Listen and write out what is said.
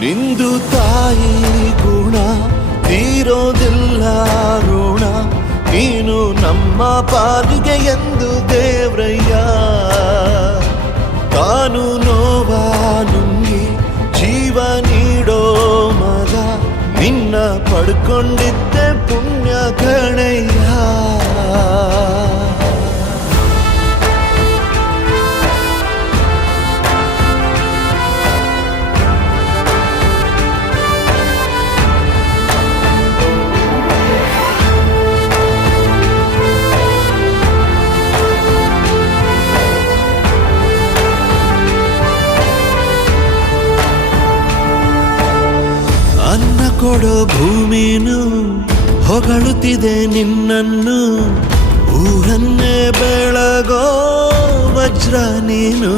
ನಿಂದು ತಾಯಿ ಗುಣ ತೀರೋದಿಲ್ಲ ಋಣ, ನೀನು ನಮ್ಮ ಪಾಲಿಗೆ ಎಂದು ದೇವ್ರಯ್ಯ. ತಾನು ನೋವಾ ನುಂಗಿ ಜೀವ ನೀಡೋ ಮಗ, ನಿನ್ನ ಪಡ್ಕೊಂಡಿದ್ದೆ ಪುಣ್ಯ ಗಣಯ್ಯ. ಅನ್ನ ಕೊಡೋ ಭೂಮಿನು ಹೊಗಳುತ್ತಿದೆ ನಿನ್ನನ್ನು, ಊರನ್ನೇ ಬೆಳಗೋ ವಜ್ರ ನೀನು.